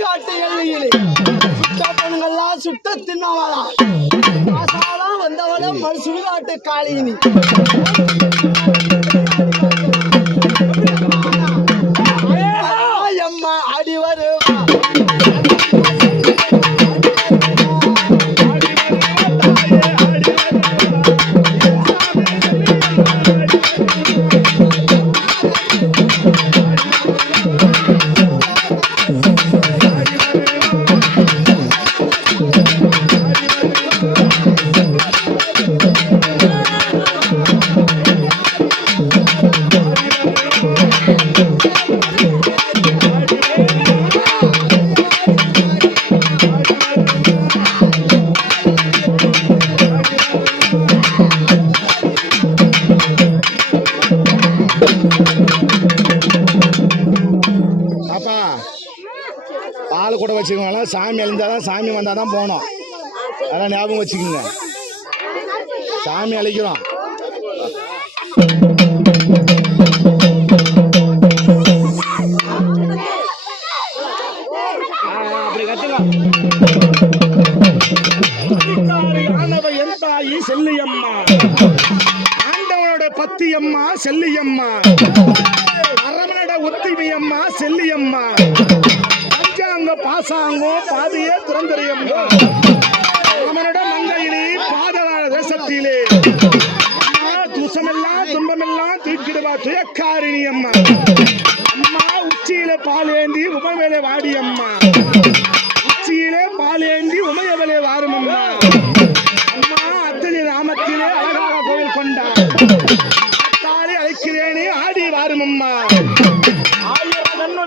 சுடுகாட்டு எல்லையிலே சுட்ட சுட்ட தின்னவளா மாசாலாம் வந்தவள சுடுகாட்டு காளினி அம்மா அடி வருவா. பால் கூட வச்சுக்கோங்களா சாமி அழிஞ்சாதான் சாமி வந்தால் தான் போகணும் அதான் ஞாபகம் வச்சுக்கோங்க. சாமி அழிக்கிறோம். செல்லியம்மா. ஆண்டவனோட பத்தியம்மா செல்லியம்மா. அரவனோட ஒத்திமையம்மா செல்லியம்மா. பஞ்சாங்க பாசாங்கோ பாதியே துறந்தரையம்மா. அவனோட மங்கையிலே பாதலான தேசத்திலே. துசமெல்லாம் துன்பமெல்லாம் தூக்கிடுவா துயக்காரிணி அம்மா அம்மா உச்சியில பாலேந்தி உபமேல வாடி அம்மா உச்சியிலே பாலேந்தி உமையவளே வாரும் அம்மா அம்மா அத்தனை நாமத்திலே அழகாக கோவில் கொண்டார். தாலி அழைக்கிறேனே ஆடி வாரும் அம்மா.